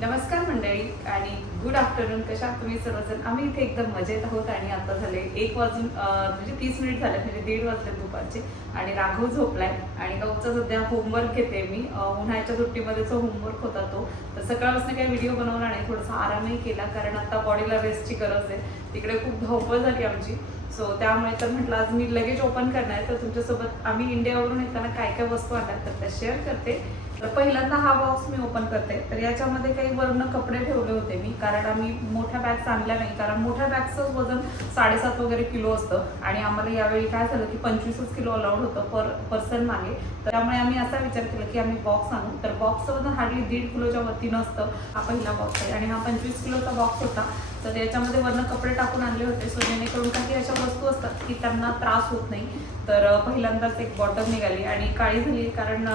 नमस्कार मंडळी आणि गुड आफ्टरनून कशा तुम्ही सर्वजण? आम्ही इथे एकदम मजेत आहोत आणि आता झाले एक वाजून म्हणजे तीस मिनिट झाले म्हणजे दीड वाजले दुपारचे. आणि राघव झोपलाय आणि गौचा सध्या होमवर्क घेते मी. उन्हाळ्याच्या सुट्टीमध्ये जो होमवर्क होता तो. तर सकाळपासून काही व्हिडिओ बनवला नाही थोडासा आरामही केला कारण आता बॉडीला रेस्टची गरज आहे. तिकडे खूप धावपळ झाली आमची. सो त्यामुळे तर म्हटलं आज मी लगेच ओपन करणार आहे. तर तुमच्यासोबत आम्ही इंडियावरून येताना काय काय वस्तू आणतात तर त्या शेअर करते. तर पहिल्यांदा हा बॉक्स मी ओपन करते. तर याच्यामध्ये काही वर्ण कपडे ठेवले होते मी कारण आम्ही मोठ्या बॅग्स आणल्या नाही. कारण मोठ्या बॅगचं वजन साडेसात वगैरे किलो असतं. आणि आम्हाला यावेळी काय झालं की पंचवीसच किलो अलाउड होतं पर पर्सन मागे. तर त्यामुळे आम्ही असा विचार केला की आम्ही बॉक्स आणू. तर बॉक्सचं वजन हार्डली दीड किलोच्या वरती नसतं. हा पहिला बॉक्स आहे. आणि हा पंचवीस किलोचा बॉक्स होता. तर याच्यामध्ये वर्ण कपडे टाकून आणले होते. सो जेणेकरून काही अशा वस्तू असतात की त्यांना त्रास होत नाही. तर पहिल्यांदाच एक बॉटल निघाली. आणि काळी झाली कारण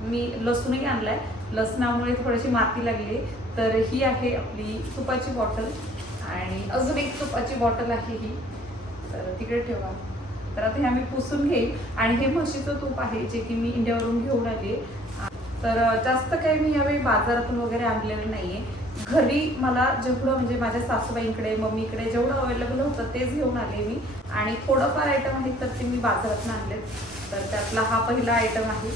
मी लसूण लसूणही आणलाय. लसणामुळे थोडीशी माती लागली. तर ही आहे आपली तुपाची बॉटल आणि अजून एक तुपाची बॉटल आहे ही. तर तिकडे ठेवा. तर आता हे आम्ही पुसून घेईल. आणि हे म्हशीचं तूप आहे जे की मी इंडियावरून घेऊन आली. तर जास्त काही मी यावेळी बाजारातून वगैरे आणलेलं नाहीये. घरी मला जेवढं म्हणजे माझ्या सासूबाईंकडे मम्मीकडे जेवढं अवेलेबल होतं तेच घेऊन आले मी. आणि थोडंफार आयटम आहेत तर ते मी बाजारातून आणलेत. तर त्यातला हा पहिला आयटम आहे.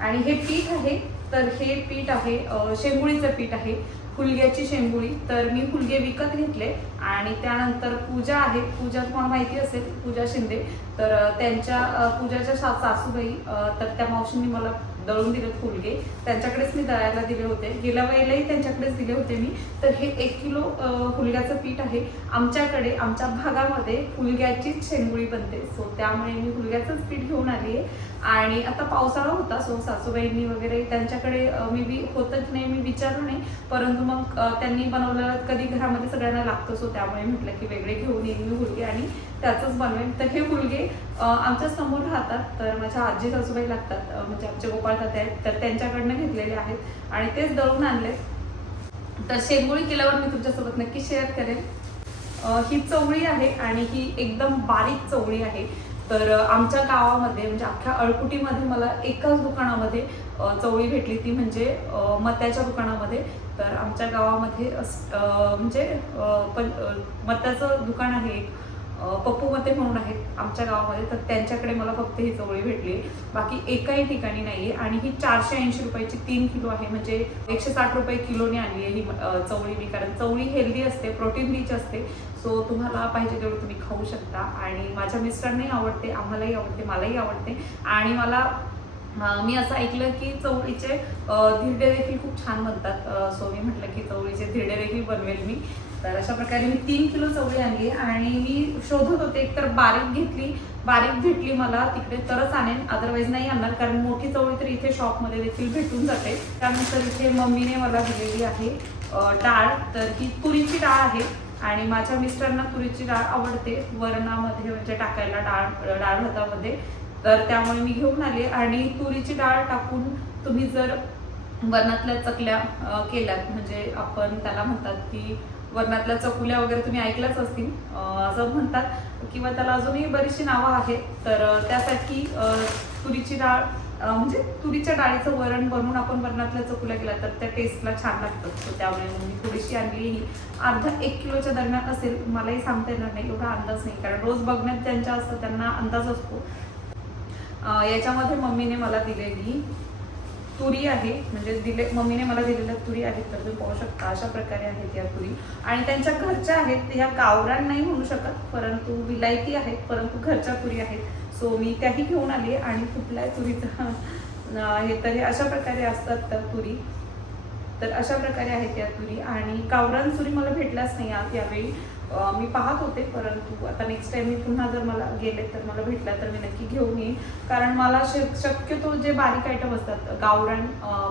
आणि हे पीठ आहे तर हे पीठ आहे शेंगुळीचं पीठ आहे हुलग्याची शेंगुळी. तर मी हुलगे विकत घेतले आणि त्यानंतर पूजा आहे. पूजा तुम्हाला माहिती असेल पूजा शिंदे. तर त्यांच्या पूजाच्या सा- सासूबाई तर त्या मावशींनी मला दळून दिलेत हुलगे त्यांच्याकडेच मी दळायला दिले होते. गेल्या वेळेलाही त्यांच्याकडेच दिले होते मी. तर हे एक किलो फुलग्याचं पीठ आहे. आमच्याकडे आमच्या भागामध्ये फुलग्याचीच शेंगुळी बनते. सो त्यामुळे मी फुलग्याचंच पीठ घेऊन आली आहे. आणि आता पावसाळा होता. सो सासूबाईंनी वगैरे त्यांच्याकडे मे बी होतच नाही मी विचारलं नाही परंतु मग त्यांनी बनवलं कधी घरामध्ये सगळ्यांना लागतं. सो त्यामुळे म्हटलं की वेगळे घेऊन येईन मी हुलगे आणि त्याचंच बनवेन. तर हे मुलगे आमच्यासमोर राहतात. तर माझ्या आजी सासूबाई लागतात. म्हणजे आमचे गोपाळ तात्या आहेत. तर त्यांच्याकडनं घेतलेले आहेत. आणि तेच दळून आणले. तर शेंगोळी केल्यावर मी तुमच्यासोबत नक्की शेअर करेन. ही चवळी आहे आणि ही एकदम बारीक चवळी आहे. तर आमच्या गावामध्ये म्हणजे अख्ख्या अळकुटीमध्ये मला एकाच दुकानामध्ये चवळी भेटली ती म्हणजे मत्याच्या दुकानामध्ये. तर आमच्या गावामध्ये म्हणजे पण मत्याचं दुकान आहे एक. पप्पू मते म्हणून आहेत आमच्या गावामध्ये तर त्यांच्याकडे मला फक्त ही चवळी भेटली. बाकी एकाही ठिकाणी नाहीये. आणि ही चारशे ऐंशी रुपयाची तीन किलो आहे. म्हणजे एकशे साठ रुपये किलोने आणली आहे ही चवळी मी. कारण चवळी हेल्दी असते प्रोटीन रिच असते. सो तुम्हाला पाहिजे तेवढं तुम्ही खाऊ शकता. आणि माझ्या मिस्टरनाही आवडते आम्हालाही आवडते मलाही आवडते. आणि मला मी असं ऐकलं की चवळीचे धिरडे देखील खूप छान बनतात. सो मी म्हटलं की चवळीचे धिरडे देखील बनवेल मी. तर अशा प्रकारे मी तीन किलो चवळी आणली आणि मी शोधत होते एकतर बारीक घेतली बारीक भेटली मला तिकडे तरच आणेन अदरवाईज नाही आणणार कारण मोठी चवळी तर इथे शॉपमध्ये देखील भेटून जाते. त्यानंतर इथे मम्मीने मला दिलेली आहे डाळ तर ही तुरीची डाळ आहे आणि माझ्या मिस्टरांना तुरीची डाळ आवडते वरणामध्ये म्हणजे टाकायला डाळ डाळ भातामध्ये. तर त्यामुळे मी घेऊन आले आणि तुरीची डाळ टाकून तुम्ही जर वरणातल्या चकल्या केल्यात म्हणजे आपण त्याला म्हणतात की वरणातल्या चकुल्या वगैरे तुम्ही ऐकल्याच असतील. असं म्हणतात किंवा त्याला अजूनही बरीचशी नावं आहेत. तर त्यासाठी तुरीची डाळ म्हणजे तुरीच्या डाळीचं वरण बनवून आपण वरणातल्या चकुल्या केल्या तर त्या टेस्टला छान लागतं. तर त्यामुळे मी थोडीशी आणली ही. अर्धा एक किलोच्या दरम्यान असेल मलाही सांगता येणार नाही एवढा अंदाज नाही. कारण रोज बघण्यात ज्यांच्या असतं त्यांना अंदाज असतो. याच्यामध्ये मम्मीने मला दिलेली तुरी आहे म्हणजे दिले मम्मीने मला दिलेल्या तुरी आहेत तर तुम्ही पाहू शकता अशा प्रकारे आहेत या तुरी. आणि त्यांच्या घरच्या आहेत ह्या गावरान नाही म्हणू शकत परंतु विलायती आहेत परंतु घरच्या तुरी आहेत. सो मी त्याही घेऊन आली आणि कुठल्या तुरीचं हे तर हे अशा प्रकारे असतात त्या तुरी. तर अशा प्रकारे आहेत या तुरी. आणि कावरान तुरी मला भेटल्याच नाही आज यावेळी. मी पाहत होते परंतु आता नेक्स्ट टाइम मी पुन्हा जर मला गेले तर मला भेटला तर मी नक्की घेऊन येईन. कारण मला शक्यतो जे बारीक आयटम असतात गावरान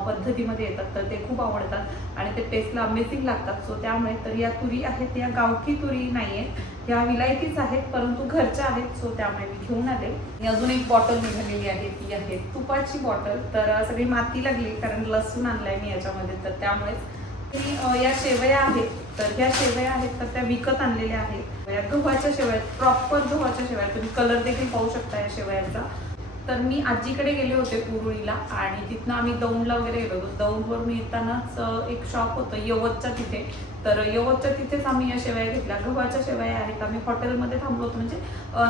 पद्धतीमध्ये येतात तर ते खूप आवडतात आणि ते टेस्टला अमेझिंग लागतात. सो त्यामुळे तर या तुरी आहेत या गावठी तुरी नाही आहेत ह्या विलायतीच आहेत परंतु घरच्या आहेत. सो त्यामुळे मी घेऊन आले. आणि अजून एक बॉटल निघालेली आहे ती आहे तुपाची बॉटल तर सगळी माती लागली कारण लसूण आणलाय मी याच्यामध्ये. तर त्यामुळेच आणि, या शेवया आहेत तर ह्या शेवया आहेत तर त्या विकत आणलेल्या आहेत. या गव्हाच्या शेवया प्रॉपर गव्हाच्या शेवया. तुम्ही कलर देखील पाहू शकता या शेवयांचा. तर मी आजीकडे गेले होते पुरुळीला आणि तिथनं आम्ही दौंडला वगैरे गेलो होतो. दौंडवरून येतानाच एक शॉप होतं यवतच्या तिथे. तर यवतच्या तिथेच आम्ही या शेवया घेतल्या. गव्हाच्या शेवया आहेत. आम्ही हॉटेलमध्ये थांबलो होतो म्हणजे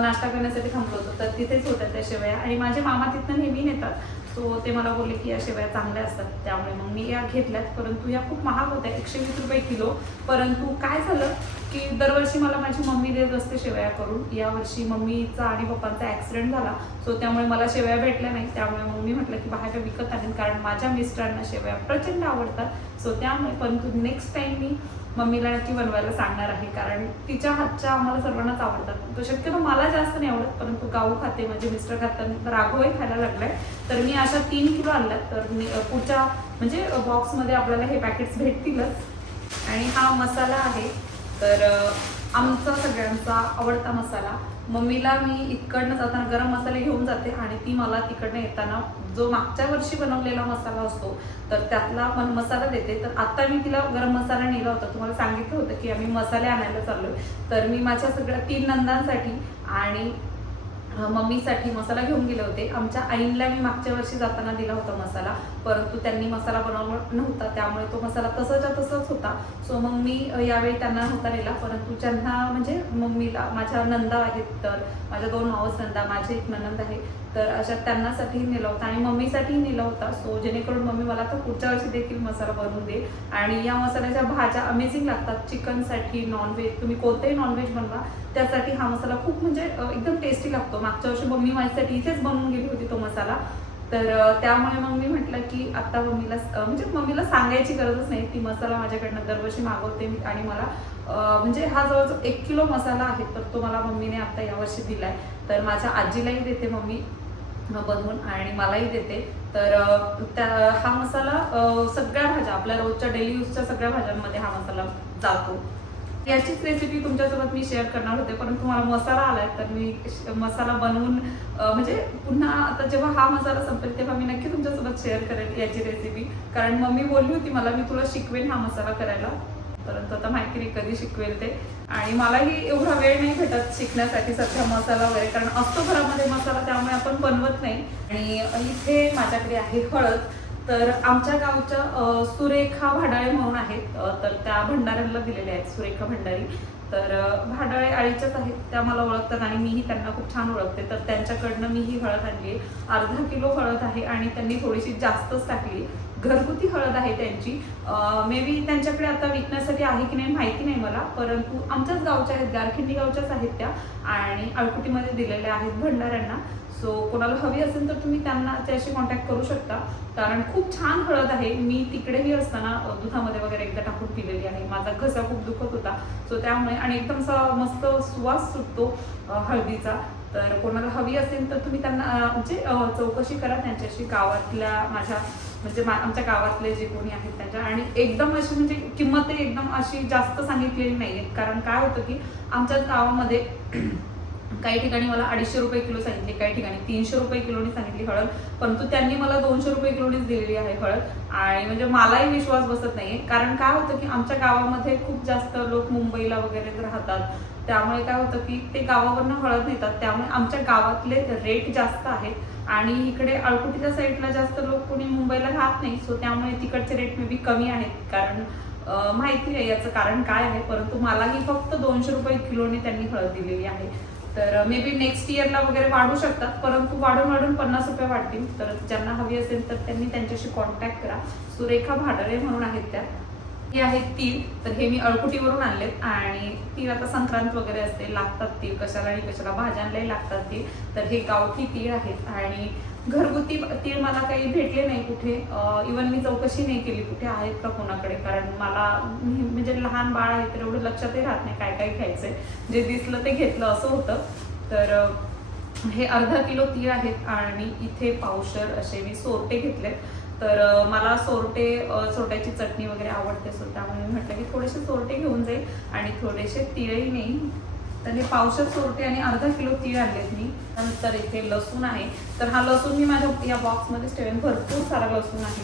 नाश्ता करण्यासाठी थांबलो होतो. तर तिथेच होत्या त्या शेवया. आणि माझे मामा तिथनं नेहमी नेतात. सो ते मला बोलले की या शेवया चांगल्या असतात त्यामुळे मग मी या घेतल्यात. परंतु या खूप महाग होत्या एकशे वीस रुपये किलो. परंतु काय झालं की दरवर्षी मला माझी मम्मी देत असते शेवया करून. यावर्षी मम्मीचा आणि पप्पांचा ऍक्सिडेंट झाला सो त्यामुळे मला शेवया भेटल्या नाही त्यामुळे मग मी म्हटलं की बाहेर विकत आणेन कारण माझ्या मिस्टरांना शेवया प्रचंड आवडतात. सो त्यामुळे परंतु नेक्स्ट टाईम मी मम्मीला नक्की बनवायला सांगणार आहे कारण तिच्या हातच्या आम्हाला सर्वांनाच आवडतात. तो शक्यतो मला जास्त नाही आवडत परंतु गाऊ खाते म्हणजे मिस्टर खातात राघवही खायला लागलाय. तर मी अशा तीन किलो आणल्यात. तर मी पुढच्या म्हणजे बॉक्समध्ये आपल्याला हे पॅकेट्स भेटतीलच. आणि हा मसाला आहे. तर आमचा सगळ्यांचा आवडता मसाला. मम्मीला मी इकडनं जाताना गरम मसाले घेऊन जाते आणि ती मला तिकडनं येताना जो मागच्या वर्षी बनवलेला मसाला असतो तर त्यातला पण मसाला देते. तर आता मी तिला गरम मसाला नेला होता. तुम्हाला सांगितलं होतं की आम्ही मसाले आणायला चाललोय. तर मी माझ्या सगळ्या तीन नंदांसाठी आणि मम्मीसाठी मसाला घेऊन गेले होते. आमच्या आईला मी मागच्या वर्षी जाताना दिला होता मसाला परंतु त्यांनी मसाला बनवला नव्हता. त्यामुळे तो मसाला तसाच्या तसाच होता. सो मग मी यावेळी त्यांना नव्हता नेला परंतु ज्यांना म्हणजे मम्मीला माझ्या नंदा आहेत तर माझ्या दोन मावस नंदा माझी एक ननंद आहे तर अशा त्यांनासाठी नेला होता आणि मम्मीसाठी नेला होता सो जेणेकरून मम्मी मला तर पुढच्या वर्षी देखील मसाला बनवून दे आणि या मसाल्याच्या भाज्या अमेझिंग लागतात. चिकनसाठी नॉनव्हेज तुम्ही कोणतेही नॉनव्हेज बनवा. त्यासाठी हा मसाला खूप म्हणजे एकदम टेस्टी लागतो. मागच्या वर्षी मम्मी माझ्यासाठी इथेच बनवून गेली होती तो मसाला. तर त्यामुळे मग मी म्हटलं की आता मम्मीला म्हणजे मम्मीला सांगायची गरजच नाही. ती मसाला माझ्याकडनं दरवर्षी मागवते मी आणि मला म्हणजे हा जवळजवळ एक किलो मसाला आहे. तर तो मला मम्मीने आता यावर्षी दिलाय. तर माझ्या आजीलाही देते मम्मी. बनवून आणि मलाही देते. तर त्या हा मसाला सगळ्या भाज्या आपल्या रोजच्या डेली यूजच्या सगळ्या भाज्यांमध्ये हा मसाला जातो. याचीच रेसिपी तुमच्यासोबत मी शेअर करणार होते परंतु मला मसाला आलाय तर मी मसाला बनवून म्हणजे पुन्हा आता जेव्हा हा मसाला संपेल तेव्हा मी नक्की तुमच्यासोबत शेअर करेन याची रेसिपी कारण मम्मी बोलली होती मला मी तुला शिकवेन हा मसाला करायला. परंतु आता माहिती नाही कधी शिकवेल ते. आणि मलाही एवढा वेळ नाही भेटत शिकण्यासाठी सध्या मसाला वगैरे कारण असतो घरामध्ये मसाला त्यामुळे आपण बनवत नाही. आणि इथे माझ्याकडे आहे हळद. तर आमच्या गावच्या सुरेखा भाडाळे म्हणून आहेत. तर त्या भंडाऱ्यांना दिलेल्या आहेत सुरेखा भंडारी. तर भांडाळे भाडाळे आळीच्याच आहेत त्या मला ओळखतात आणि मीही त्यांना खूप छान ओळखते. तर त्यांच्याकडनं मी ही हळद आणली अर्धा किलो हळद आहे आणि त्यांनी थोडीशी जास्तच टाकली घरगुती हळद आहे त्यांची. मे बी त्यांच्याकडे आता विकण्यासाठी आहे की नाही माहिती नाही मला परंतु आमच्याच गावच्या आहेत गारखिंडी गावच्याच आहेत त्या आणि अळकुटीमध्ये दिलेल्या आहेत भंडाऱ्यांना. सो कोणाला हवी असेल तर तुम्ही त्यांना त्याशी कॉन्टॅक्ट करू शकता. कारण खूप छान हळद आहे. मी तिकडेही असताना दुधामध्ये वगैरे एकदा टाकून पिलेली आहे. माझा घसा खूप दुखत होता. सो त्यामुळे आणि एकदम असा मस्त सुवास सुटतो हळदीचा. तर कोणाला हवी असेल तर तुम्ही त्यांना म्हणजे चौकशी करा त्यांच्याशी. गावातल्या माझ्या म्हणजे आमच्या गावातले जे कोणी आहेत त्यांच्या. आणि एकदम अशी म्हणजे किंमत एकदम अशी जास्त सांगितलेली नाहीये कारण काय होतं की आमच्या गावामध्ये काही ठिकाणी मला अडीचशे रुपये किलो सांगितली काही ठिकाणी तीनशे रुपये किलोनी सांगितली हळद. परंतु त्यांनी मला दोनशे रुपये किलोनीच दिलेली आहे हळद. आणि म्हणजे मलाही विश्वास बसत नाहीये. कारण काय होतं की आमच्या गावामध्ये खूप जास्त लोक मुंबईला वगैरे राहतात. त्यामुळे काय होतं की ते गावावरनं हळद नेतात. त्यामुळे आमच्या गावातले रेट जास्त आहेत. आणि इकडे अळकुटीच्या साईडला जास्त लोक कोणी मुंबईला राहत नाही. सो त्यामुळे तिकडचे रेट मे बी कमी आहेत. कारण माहिती नाही याचं कारण काय आहे. परंतु मलाही फक्त दोनशे रुपये किलोने त्यांनी हळद दिलेली आहे. तर मे बी नेक्स्ट इयरला वगैरे वाढू शकतात. परंतु वाढून वाढून पन्नास रुपये वाढतील. तर ज्यांना हवी असेल तर त्यांनी त्यांच्याशी कॉन्टॅक्ट करा. सुरेखा भाडरे म्हणून आहेत त्या. हे आहेत तीळ तर हे मी अळकुटीवरून आणलेत. आणि तीळ आता संक्रांत वगैरे असते लागतात तीळ कशाला आणि कशाला? भाज्यांनाही लागतात तीळ तर हे गावठी तीळ आहेत. आणि घरगुती तीळ मला काही भेटले नाही कुठे. इवन मी चौकशी नाही केली कुठे आहेत का कोणाकडे. कारण मला म्हणजे लहान बाळ आहे तर एवढं लक्षातही राहत नाही काय काय घ्यायचंय जे दिसलं ते घेतलं असं होतं. तर हे अर्धा किलो तीळ आहेत. आणि इथे पावशर असे मी सोरटे घेतलेत. तर मला सोरटे सोरट्याची चटणी वगैरे आवडते सो त्यामुळे मी म्हटलं की थोडेसे सोरटे घेऊन जाईल आणि थोडेसे तिळही नाही तर हे पावसात सोरटे आणि अर्धा किलो तीळ आणलेत मी. नंतर इथे लसूण आहे. तर हा लसूण मी माझ्या या बॉक्समध्येच ठेवेन. भरपूर सारा लसूण आहे.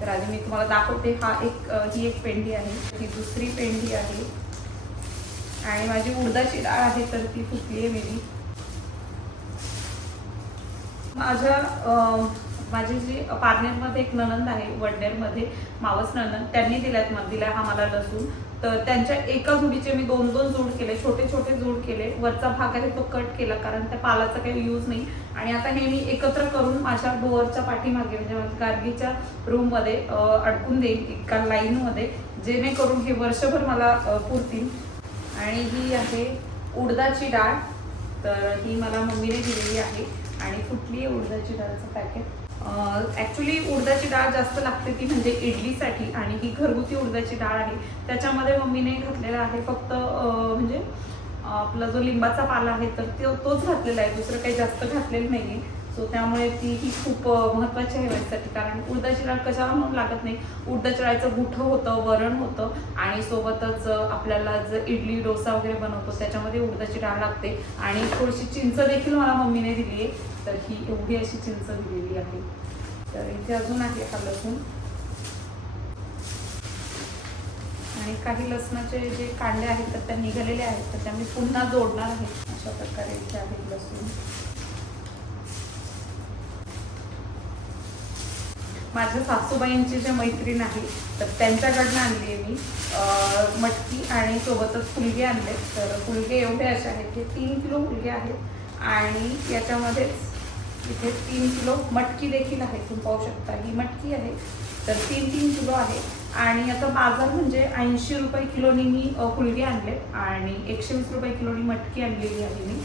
तर आधी मी तुम्हाला दाखवते. हा एक ही एक पेंडी आहे. ही दुसरी पेंडी आहे. आणि माझी उडदाची डाळ आहे तर ती फुटली आहे मेरी. माझ्या माझी जी पारनेरमध्ये एक ननंद आहे वडनेरमध्ये मावस ननंद त्यांनी दिल्यात मग दिला हा मला लसूण. तर त्यांच्या एका जुडीचे मी दोन दोन जोड केले छोटे छोटे जोड केले. वरचा भाग आहे तो कट केला कारण त्या पालाचा काही यूज नाही. आणि आता हे मी एकत्र करून माझ्या डोअरच्या पाठीमागे म्हणजे माझ्या गार्गीच्या रूममध्ये अडकून देईन एका लाईनमध्ये जेणेकरून हे वर्षभर मला पुरतील. आणि ही आहे उडदाची डाळ. तर ही मला मम्मीने दिलेली आहे. आणि कुठली आहे उडदाची डाळचं पॅकेट ॲक्च्युली उडदाची डाळ जास्त लागते ती म्हणजे इडलीसाठी आणि ही घरगुती उडदाची डाळ आहे. त्याच्यामध्ये मम्मीने घातलेला आहे फक्त म्हणजे आपला जो लिंबाचा पाला आहे तर तो तोच घातलेला आहे. दुसरं काही जास्त घातलेलं नाही आहे सो त्यामुळे ती ही खूप महत्वाची महत्त्वाची आहे माझ्यासाठी कारण उडदाची डाळ कशाला म्हणून लागत नाही. उडदाच्या डाळीचं गुठं होतं वरण होतं आणि सोबतच आपल्याला जर इडली डोसा वगैरे बनवतो त्याच्यामध्ये उडदाची डाळ लागते. आणि थोडीशी चिंच देखील मला मम्मीने दिली आहे. तर ही एवढी अशी चिंच दिलेली आहे. तर इथे अजून आहे हा लसूण. आणि काही लसणाचे जे कांडे आहेत तर त्या निघालेले आहेत. तर त्या मी पुन्हा जोडणार आहे. अशा प्रकारे इथे आहे लसूण. माझ्या सासूबाईंची जे मैत्रीण आहे तर त्यांच्याकडनं आणली आहे मी. मटकी आणि सोबतच फुलगे आणले. तर फुलगे एवढे असे आहेत की तीन किलो फुलगे आहेत. आणि याच्यामध्येच इथे तीन किलो मटकी देखील आहे तुम्ही पाहू शकता. ही मटकी आहे तर तीन तीन किलो आहे. आणि आता बाजार म्हणजे ऐंशी रुपये किलोनी मी फुलगे आणले. आणि एकशे वीस रुपये किलोनी मटकी आणलेली आहे मी.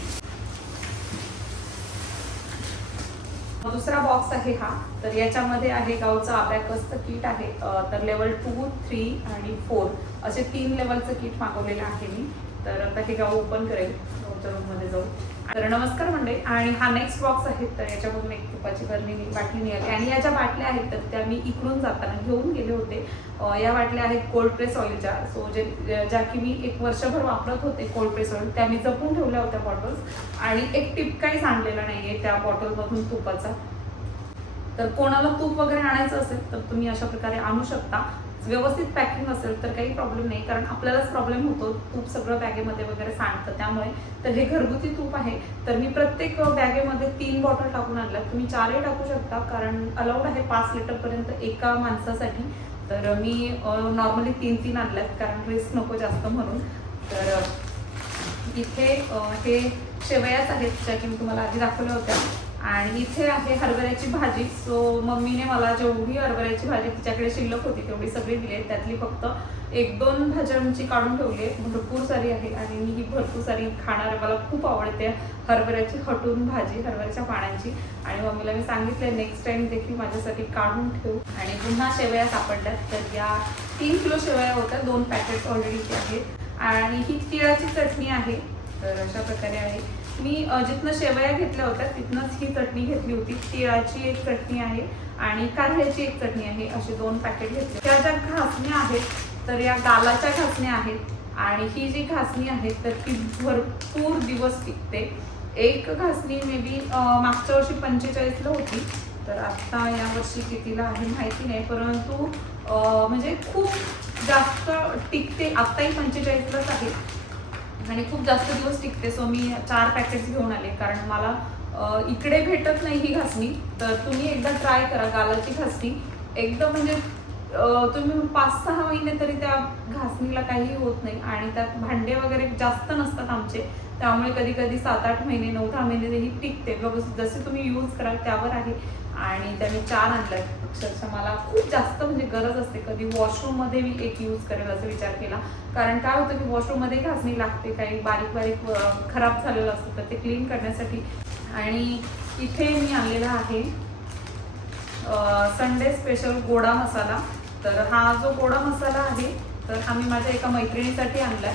दुसरा बॉक्स आहे हा. तर याच्यामध्ये आहे गावचं अबॅकसचं किट आहे. तर लेवल टू थ्री आणि फोर असे तीन लेवलचं किट मागवलेलं आहे मी. तर आता हे गाव ओपन करेल. गावच्या रूममध्ये जाऊ तर नमस्कार मंडळी आणि हा नेक्स्ट बॉक्स आहे. तर याच्यामधून एक तुपाची बरणी बाटली निघाली. आणि या ज्या बाटल्या आहेत तर त्या मी इकडून जाताना घेऊन गेले होते. या बाटल्या आहेत कोल्ड प्रेस ऑइलच्या सो जे ज्या की मी एक वर्षभर वापरत होते कोल्ड प्रेस ऑइल त्या मी जपून ठेवल्या होत्या बॉटल्स आणि एक टिप काहीच आणलेला नाहीये त्या बॉटलमधून तुपाचा. तर कोणाला तूप वगैरे आणायचं असेल तर तुम्ही अशा प्रकारे आणू शकता. व्यवस्थित पॅकिंग असेल तर काही प्रॉब्लेम नाही. कारण आपल्यालाच प्रॉब्लेम होतो. तूप सगळं बॅगेमध्ये वगैरे सांडतं. त्यामुळे तर हे घरगुती तूप आहे. तर मी प्रत्येक बॅगेमध्ये तीन बॉटल टाकून आणल्या तुम्ही चारही टाकू शकता. कारण अलाउड आहे पाच लिटरपर्यंत एका माणसासाठी. तर मी नॉर्मली तीन तीन आणल्यात. कारण रिस्क नको जास्त म्हणून. तर इथे हे शेवयाच आहेत ज्या की मी तुम्हाला आधी दाखवल्या होत्या. आणि इथे आहे हरभऱ्याची भाजी. सो मम्मीने मला जेवढी हरभऱ्याची भाजी तिच्याकडे शिल्लक होती तेवढी सगळी दिली आहे. त्यातली फक्त एक दोन भाज्यांची काढून ठेवली आहे भरपूर सारी आहे आणि मी ही भरपूर सारी खाणार आहे. मला खूप आवडते हरभऱ्याची हटून भाजी हरभऱ्याच्या पाण्याची आणि मम्मीला मी सांगितलंय नेक्स्ट टाइम देखील माझ्यासाठी काढून ठेवू. आणि पुन्हा शेवया सापडल्यात. तर या तीन किलो शेवया होत्या. दोन पॅकेट ऑलरेडीचे आहेत. आणि ही तिळाची चटणी आहे. तर अशा प्रकारे आहे. मी जिथनं शेवया घेतल्या होत्या तिथनंच ही चटणी घेतली होती. तिळाची एक चटणी आहे आणि कारल्याची एक चटणी आहे असे दोन पॅकेट घेतले. त्या ज्या घासण्या आहेत तर या गालाच्या घासण्या आहेत आणि ही जी घासणी आहे तर ती भरपूर दिवस टिकते. एक घासणी मे बी मागच्या वर्षी पंचेचाळीसला होती तर आता या वर्षी कितीला आहे माहिती नाही परंतु म्हणजे खूप जास्त टिकते. आत्ताही पंचेचाळीसलाच आहे. आणि खूप जास्त दिवस टिकते सो मी चार पॅकेट्स घेऊन आले. कारण मला इकडे भेटत नाही ही घासणी. तर तुम्ही एकदा ट्राय करा गालाची घासणी. एकदम म्हणजे तुम्ही पाच सहा महिने तरी त्या घासणीला काही होत नाही. आणि त्यात भांडे वगैरे जास्त नसतात आमचे. त्यामुळे कधी कधी सात आठ महिने नऊ दहा महिने ही टिकते. व्यवस्थित जसे तुम्ही यूज कराल त्यावर आहे. आणि त्या मी चार आणल्यात अक्षरशः मला खूप जास्त म्हणजे गरज असते. कधी वॉशरूममध्ये मी एक यूज करेल असा विचार केला. कारण काय होतं की वॉशरूममध्ये घासणी लागते. काही बारीक बारीक खराब झालेलं असतं तर ते क्लीन करण्यासाठी. आणि इथे मी आणलेला आहे संडे स्पेशल गोडा मसाला. तर हा जो गोडा मसाला आहे तर आम्ही माझ्या एका मैत्रिणीसाठी आणलाय.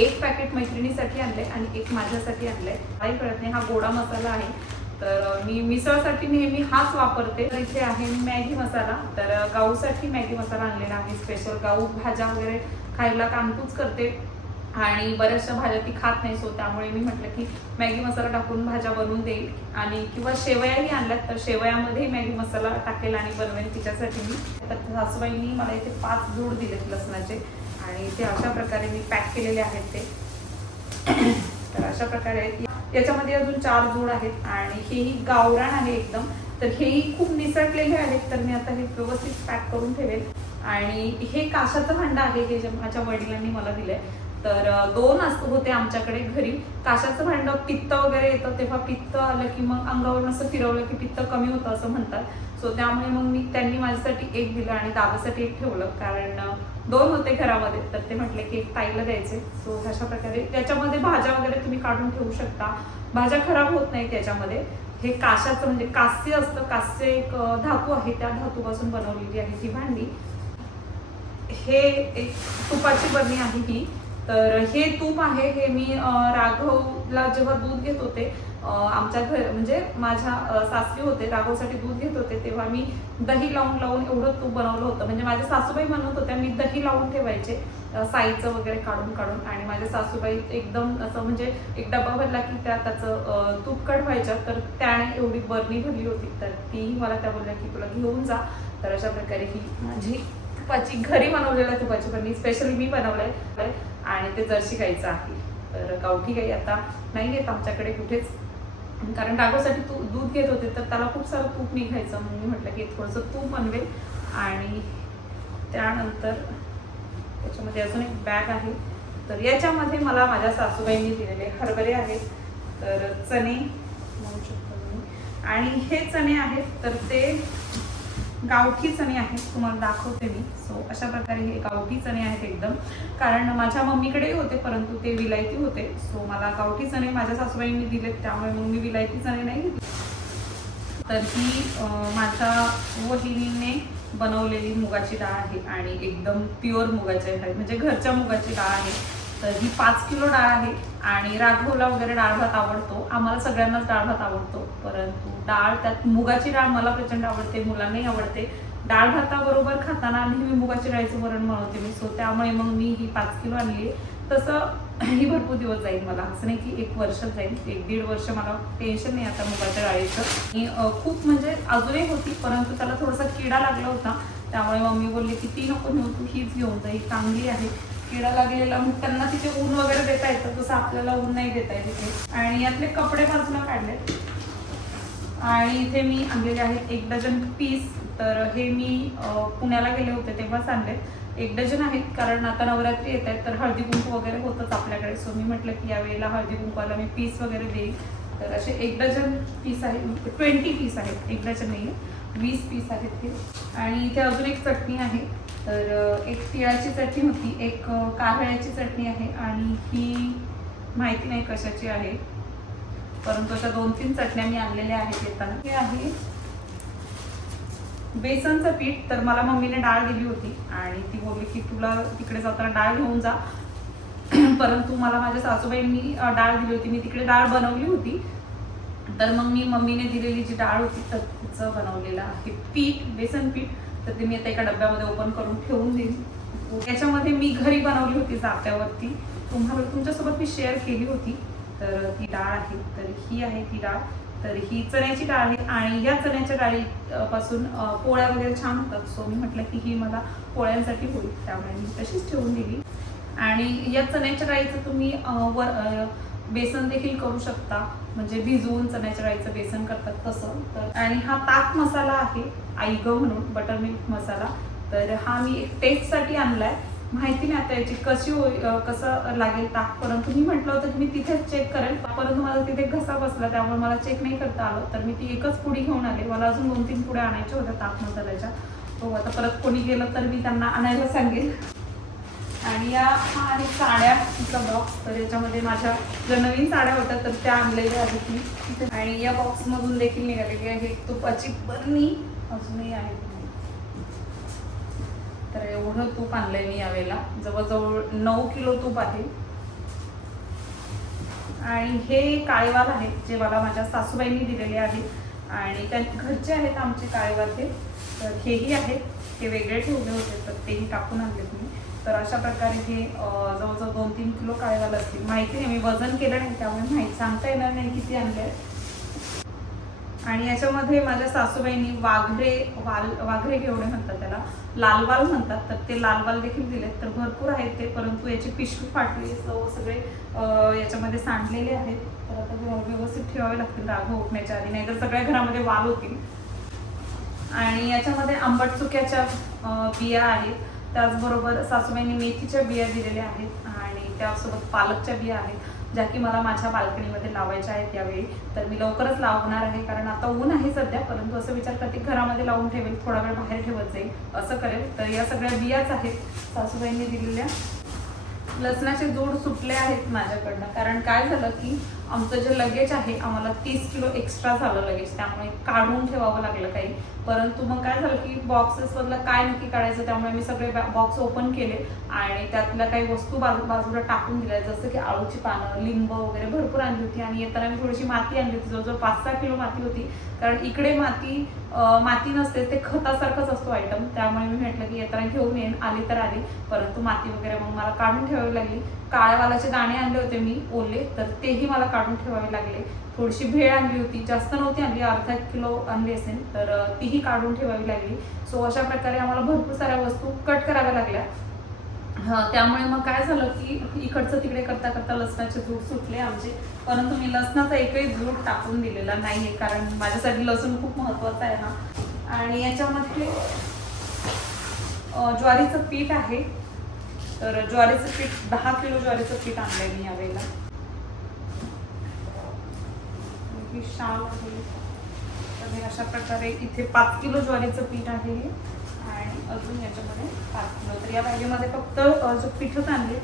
एक पॅकेट मैत्रिणीसाठी आणलंय आणि एक माझ्यासाठी आणलंय. काही कळत नाही हा गोडा मसाला आहे. तर मी मिसळसाठी नेहमी हाच वापरते. तर इथे आहे मॅगी मसाला. तर गाऊसाठी मॅगी मसाला आणलेला आहे. स्पेशल गाऊ भाज्या वगैरे खायला कामपूच करते. आणि बऱ्याचशा भाज्या ती खात नाही सो त्यामुळे मी म्हटलं की मॅगी मसाला टाकून भाज्या बनवून देईल. आणि किंवा शेवयाही आणल्यात तर शेवयामध्ये मॅगी मसाला टाकेल आणि बनवेल तिच्यासाठी मी. तर सासूबाईंनी मला इथे पाच जोड दिलेत लसणाचे. आणि ते अशा प्रकारे मी पॅक केलेले आहेत ते. तर अशा प्रकारे याच्यामध्ये अजून चार जोड आहेत आणि हेही गावरान आहे एकदम. तर हेही खूप निसटलेले आहेत तर मी आता हे व्यवस्थित पॅक करून ठेवेल. आणि हे काशाचं भांड आहे हे माझ्या वडिलांनी मला दिलंय. तर दोन असं होते आमच्याकडे घरी. काशाचं भांडं पित्त वगैरे येतं तेव्हा पित्त आलं की मग अंगावरून असं फिरवलं की पित्त कमी होतं असं म्हणतात. सो त्यामुळे मग मी त्यांनी माझ्यासाठी एक दिलं आणि दादासाठी एक ठेवलं. कारण दोन होते घरामध्ये तर ते म्हटले की एक ताईला द्यायचे. सो अशा प्रकारे त्याच्यामध्ये भाज्या वगैरे तुम्ही काढून ठेवू शकता. भाज्या खराब होत नाही त्याच्यामध्ये हे काशाचं म्हणजे कास्य असतं. कास्य एक धातू आहे. त्या धातूपासून बनवलेली आहे ही भांडी. हे एक तुपाची बरणी आहे ही. तर हे तूप आहे हे मी राघवला जेव्हा दूध घेत होते आमच्या घर म्हणजे माझ्या सासरी होते राघवसाठी दूध घेत होते तेव्हा मी दही लावून लावून एवढं तूप बनवलं होतं. म्हणजे माझ्या सासूबाई म्हणत होत्या मी दही लावून ठेवायचे साईचं वगैरे काढून काढून. आणि माझ्या सासूबाई एकदम असं म्हणजे एक डबा भरला की त्या त्याचं तूप कढवायच्या तर त्याने एवढी बरणी भरली होती. तर तीही मला त्या बोलल्या की तुला घेऊन जा. तर अशा प्रकारे ही माझी तुपाची घरी बनवलेल्या तुपाची बरणी स्पेशली मी बनवलंय. आणि ते जर्सी गाईचं आहे. तर गावठी गाई आता नाही येत आमच्याकडे कुठेच. कारण डागोसाठी तू दूध घेत होते तर त्याला खूप सारं तूप निघायचं मग मी म्हटलं की थोडंसं तूप बनवेल. आणि त्यानंतर त्याच्यामध्ये अजून एक बॅग आहे. तर याच्यामध्ये मला माझ्या सासूबाईंनी दिलेले हरभरे आहेत. तर चणे म्हणू शकतो मी. आणि हे चणे आहेत तर ते गावठी चणे आहेत तुम्हाला दाखवते मी. सो अशा प्रकारे हे गावठी चणे आहेत एकदम. कारण माझ्या मम्मीकडेही होते परंतु ते विलायती होते. सो मला गावठी चणे माझ्या सासूबाईंनी दिलेत त्यामुळे मग मी विलायती चणे नाही घेतले. तर ही माझ्या वहिनीने बनवलेली मुगाची डाळ आहे आणि एकदम प्युअर मुगाची आहे. म्हणजे घरच्या मुगाची डाळ आहे. तर ही पाच किलो डाळ आहे आणि राघवला वगैरे डाळ भात आवडतो. आम्हाला सगळ्यांनाच डाळ भात आवडतो. परंतु डाळ त्यात मुगाची डाळ मला प्रचंड आवडते मुलांनाही आवडते. डाळ भाताबरोबर खाताना नेहमी मुगाची डाळीचं वरण बनवते मी. सो त्यामुळे मग मी ही पाच किलो आणली तसं ही भरपूर दिवस जाईल मला. असं नाही की एक वर्षच जाईल. एक दीड वर्ष मला टेन्शन नाही आता मुगाच्या डाळीचं. मी खूप म्हणजे अजूनही होती परंतु त्याला थोडासा किडा लागला होता. त्यामुळे मम्मी बोलली की ती नको नेऊ तू हीच घेऊन जा. ही चांगली आहे. किडा लागलेला मग त्यांना तिथे ऊन वगैरे देता येतं तसं आपल्याला ऊन नाही देता येत तिथे आणि यातले कपडे बाजूला काढले. आणि इथे मी आणलेले आहेत एक डझन पीस. तर हे मी पुण्याला गेले होते तेव्हाच आणले एक डझन आहेत कारण आता नवरात्री येत आहेत तर हळदी कुंकू वगैरे होतंच आपल्याकडे. सो मी म्हटलं की यावेळेला हळदी कुंकूला मी पीस वगैरे देईल तर असे एक डझन पीस आहेत ट्वेंटी पीस आहेत. एक डझन नाही वीस पीस आहेत ते. आणि इथे अजून एक चटणी आहे. तर एक तिळाची चटणी होती एक कारळ्याची चटणी आहे आणि ही माहिती नाही कशाची आहे. परंतु अशा दोन तीन चटण्या मी आणलेल्या आहेत येताना. हे आहे बेसनचं पीठ. तर मला मम्मीने डाळ दिली होती आणि ती बोलली की तुला तिकडे जाताना डाळ घेऊन जा. परंतु मला माझ्या सासूबाईंनी डाळ दिली होती. मी तिकडे डाळ बनवली होती. तर मग मी मम्मीने दिलेली जी डाळ होती तर तिचं बनवलेलं आहे पीठ बेसन पीठ. तर ते मी आता एका डब्यामध्ये ओपन करून ठेवून देईन. याच्यामध्ये मी घरी बनवली होती जात्यावरती. तुम्हाला तुमच्यासोबत मी शेअर केली होती. तर ती डाळ आहे तर ही आहे ती डाळ. तर ही चण्याची डाळ आहे आणि या चण्याच्या डाळीपासून पोळ्या वगैरे छान होतात. सो मी म्हटलं की ही मला पोळ्यांसाठी होईल. त्यामुळे मी तशीच ठेवून दिली. आणि या चण्याच्या डाळीचं तुम्ही वर बेसन देखील करू शकता. म्हणजे भिजवून चण्याच्या डाळीचं बेसन करतात तसं. तर आणि हा ताक मसाला आहे आई ग म्हणून बटर मिल्क मसाला. तर हा मी टेस्टसाठी आणलाय. माहिती नाही आता याची कशी होईल कसं लागेल ताक परंतु मी म्हटलं होतं की मी तिथेच चेक करेल. परंतु मला तिथे घसा बसला त्यामुळे मला चेक नाही करता आलं. तर मी ती एकच पुडी घेऊन आले. मला अजून दोन तीन पुड्या आणायच्या होत्या ताक मसाल्याच्या. हो आता परत कोणी गेलं तर मी त्यांना आणायला सांगेल. आणि या हा आहे साड्याचा बॉक्स तर याच्यामध्ये माझ्या ज्या नवीन साड्या होत्या तर त्या आणलेल्या आहेत मी आणि या बॉक्समधून देखील निघालेली आहे. तुपाची बरणी अजूनही आहे. तर एवढं तूप आणलंय मी यावेळेला. जवळजवळ नऊ किलो तूप आहे. आणि हे काळेवाल आहेत जे मला माझ्या सासूबाईंनी दिलेले आहे. आणि त्या घरचे आहेत आमचे काळेवाचे. तर हेही आहेत. ते वेगळे ठेवले होते तर तेही टाकून आणलेत मी. तर अशा प्रकारे हे जवळजवळ दोन तीन किलो काळेवाल असतील. माहिती नाही मी वजन केलं नाही त्यामुळे माहिती सांगता येणार नाही किती आणले आहेत. आणि याच्यामध्ये माझ्या सासूबाईंनी वाघरे वाल वाघरे घेवडे म्हणतात त्याला लालवाल म्हणतात. तर ते लालवाल देखील दिलेत. तर भरपूर आहेत ते परंतु याची पिशवी फाटली सो सगळे याच्यामध्ये सांडलेले आहेत. तर आता व्यवस्थित ठेवावे लागतील राघव उठण्याच्या आधी नाहीतर सगळ्या घरामध्ये वाल होतील. आणि याच्यामध्ये आंबट चुक्याच्या बिया आहेत. त्याचबरोबर सासूबाईंनी मेथीच्या बिया दिलेल्या आहेत. आणि त्यासोबत पालकच्या बिया आहेत. ज्या की मला माझ्या बाल्कनीमध्ये लावायच्या आहेत यावेळी. तर मी लवकरच लावणार आहे कारण आता ऊन आहे सध्या परंतु असं विचार करते घरामध्ये लावून ठेवेल थोडा वेळ बाहेर ठेवत जाईल असं करेल. तर या सगळ्या बियाच आहेत सासूबाईंनी दिलेल्या. लसणाचे जोड सुटले आहेत माझ्याकडनं. कारण काय झालं की आमचं जे लगेज आहे आम्हाला तीस किलो एक्स्ट्रा झालं लगेज. त्यामुळे काढून ठेवावं लागलं काही. परंतु मग काय झालं की बॉक्सेसमधलं काय नक्की काढायचं त्यामुळे मी सगळे बॉक्स ओपन केले. आणि त्यातल्या काही वस्तू बाजू बाजूला टाकून दिल्या. जसं की आळूची पानं लिंब वगैरे भरपूर आणली होती. आणि येताना मी थोडीशी माती आणली होती. जवळजवळ पाच सहा किलो माती होती. कारण इकडे माती माती नसते ते खतासारखंच असतो आयटम त्यामुळे मी म्हटलं की येताना घेऊन येईन. आली तर आली. परंतु माती वगैरे मग मला काढून ठेवावी लागली. काळ्यावालाचे दाणे आणले होते मी ओले तर तेही मला काढून ठेवावे लागले. थोडीशी भेळ आणली होती. जास्त नव्हती आणली अर्धा किलो आणली असेल तर तीही काढून ठेवावी लागली. सो अशा प्रकारे आम्हाला भरपूर साऱ्या वस्तू कट कराव्या लागल्या. त्यामुळे मग काय झालं की इकडचं तिकडे करता करता लसणाचे झूट सुटले आमचे. परंतु मी लसणाचा एकही जूट टाकून दिलेला नाही आहे कारण माझ्यासाठी लसूण खूप महत्वाचं आहे ना आणि याच्यामध्ये ज्वारीचं पीठ आहे. तर ज्वारीचं पीठ दहा किलो ज्वारीचं पीठ आणलं आहे मी यावेळेला. ही शाल आहे. तर अशा प्रकारे इथे पाच किलो ज्वारीचं पीठ आहे. अजून याच्यामध्ये पाच किलो. तर या बॅगेमध्ये फक्त अ, जो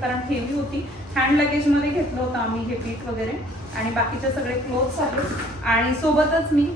कारण हेवी होती. हँड लगेजमध्ये घेतलं होतं आम्ही हे पीठ वगैरे. आणि बाकीचे सगळे क्लोथ्स आहेत. आणि सोबतच मी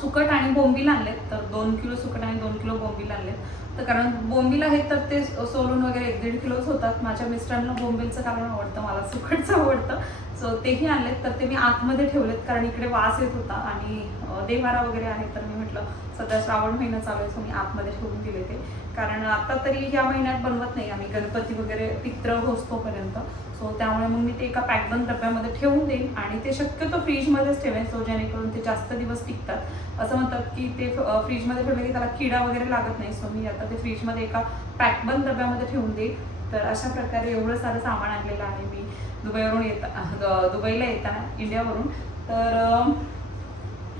सुकट आणि बोंबील आणलेत. तर दोन किलो सुकट आणि दोन किलो बोंबील आणलेत. तर कारण बोंबील आहेत तर ते सोलून वगैरे एक दीड किलोच होतात. माझ्या मिस्टरांना बोंबीलचं कारण आवडतं मला सुकटचं आवडतं. सो तेही आणलेत तर ते मी आतमध्ये ठेवलेत कारण इकडे वास येत होता आणि देवारा वगैरे आहे तर मी म्हटलं सध्या श्रावण महिना चालू आहे सो मी आतमध्ये ठेवून दिले ते. कारण आता तरी या महिन्यात बनवत नाही आम्ही गणपती वगैरे पित्र होसतोपर्यंत. सो त्यामुळे मग मी ते एका पॅकबंद डब्यामध्ये ठेवून देईन आणि ते शक्यतो फ्रीजमध्येच ठेवेन सो जेणेकरून ते जास्त दिवस टिकतात. असं म्हणतात की ते फ्रीजमध्ये ठेवले की त्याला किडा वगैरे लागत नाही सो मी आता ते फ्रीजमध्ये एका पॅकबंद डब्यामध्ये ठेवून देईन. तर अशा प्रकारे एवढं सारं सामान आणलेलं आहे मी दुबईवरून येता दुबईला येताना इंडियावरून. तर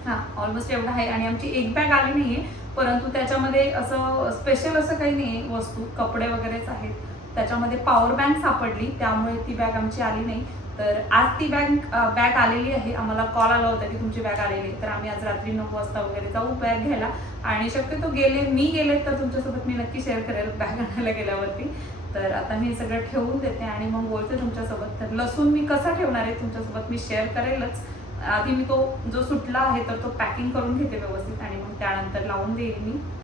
हां ऑलमोस्ट एवढं आहे. आणि आमची एक बॅग आली नाही आहे परंतु त्याच्यामध्ये असं स्पेशल असं काही नाही आहे वस्तू. कपडे वगैरेच आहेत. त्याच्यामध्ये पॉवर बँक सापडली त्यामुळे ती बॅग आमची आली नाही. तर आज ती बॅग बॅग आलेली आहे. आम्हाला कॉल आला होता की तुमची बॅग आलेली आहे. तर आम्ही आज रात्री नऊ वाजता वगैरे जाऊ बॅग घ्यायला. आणि शक्यतो गेले मी गेले तर तुमच्यासोबत मी नक्की शेअर करेल बॅग आणायला गेल्यावरती. तर आता मी सगळं ठेवून देते आणि मग बोलते तुमच्यासोबत. तर लसूण मी कसा ठेवणार आहे तुमच्यासोबत मी शेअर करेलच. आधी मी तो जो सुटला आहे तर तो पॅकिंग करून घेते व्यवस्थित आणि मग त्यानंतर लावून देईल मी.